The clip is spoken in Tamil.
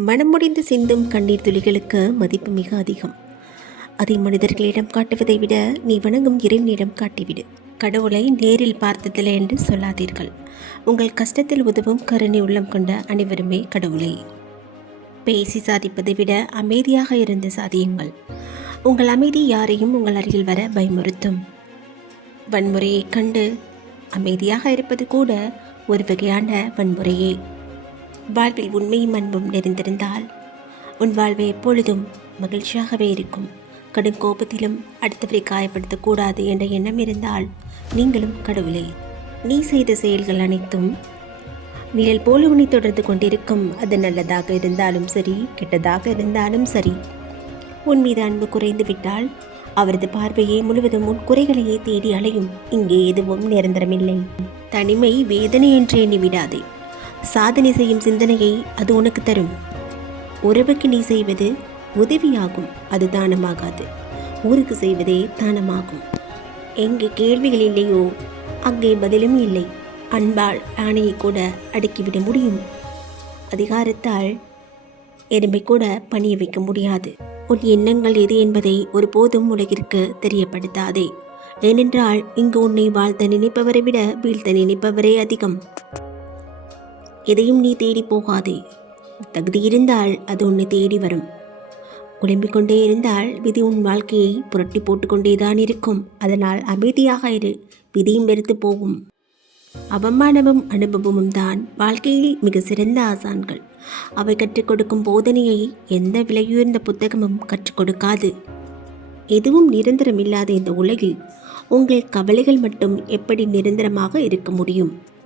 மனம் முடிந்து சிந்தும் கண்ணீர் துளிகளுக்கு மதிப்பு மிக அதிகம். அதை மனிதர்களிடம் காட்டுவதை விட நீ வணங்கும் இறைவனிடம் காட்டிவிடு. கடவுளை நேரில் பார்த்ததில்லை என்று சொல்லாதீர்கள். உங்கள் கஷ்டத்தில் உதவும் கருணை உள்ளம் கொண்ட அனைவருமே கடவுளை. பேசி சாதிப்பதை விட அமைதியாக இருந்து சாதியுங்கள். உங்கள் அமைதி யாரையும் உங்கள் அருகில் வர பயமுறுத்தும். வன்முறையை கண்டு அமைதியாக இருப்பது கூட ஒரு வகையான வன்முறையே. வாழ்வில் உண்மையும் அன்பும் நிறைந்திருந்தால் உன் வாழ்வு எப்பொழுதும் மகிழ்ச்சியாகவே இருக்கும். கடும் கோபத்திலும் அடுத்தவரை காயப்படுத்தக்கூடாது என்ற எண்ணம் இருந்தால் நீங்களும் கடவுளே நீ செய்த செயல்கள் அனைத்தும் நிழல் போல உன்னை தொடர்ந்து கொண்டிருக்கும். அது நல்லதாக இருந்தாலும் சரி கெட்டதாக இருந்தாலும் சரி. உன் மீது அன்பு குறைந்து விட்டால் அவரது பார்வையை முழுவதும் உன் குறைகளையே தேடி அலையும். இங்கே எதுவும் நிரந்தரமில்லை. தனிமை வேதனை என்று எண்ணி விடாதே. சாதனை செய்யும் சிந்தனையை அது உனக்கு தரும். உறவுக்கு நீ செய்வது உதவியாகும் அது தானமாகாது. ஊருக்கு செய்வதே தானமாகும். எங்கே கேள்விகள் இல்லையோ அங்கே பதிலும் இல்லை. அன்பால் ஆணையை கூட அடக்கிவிட முடியும். அதிகாரத்தால் எறும்பை கூட பணிய வைக்க முடியாது. உன் எண்ணங்கள் எது என்பதை ஒருபோதும் உலகிற்கு தெரியப்படுத்தாதே. ஏனென்றால் இங்கு உன்னை வாழ்த்த நினைப்பவரை விட வீழ்த்த நினைப்பவரே அதிகம். எதையும் நீ தேடி போகாதே. தகுதி இருந்தால் அது உன்னை தேடி வரும். குழம்பிக் கொண்டே இருந்தால் விதி உன் வாழ்க்கையை புரட்டி போட்டுக்கொண்டேதான் இருக்கும். அதனால் அமைதியாக இரு. விதியும் வெறுத்து போகும். அவமானமும் அனுபவமும் தான் வாழ்க்கையில் மிக சிறந்த ஆசான்கள். அவை கற்றுக் கொடுக்கும் போதனையை எந்த விலையுயர்ந்த புத்தகமும் கற்றுக் கொடுக்காது. எதுவும் நிரந்தரமில்லாத இந்த உலகில் உங்கள் கவலைகள் மட்டும் எப்படி நிரந்தரமாக இருக்க முடியும்?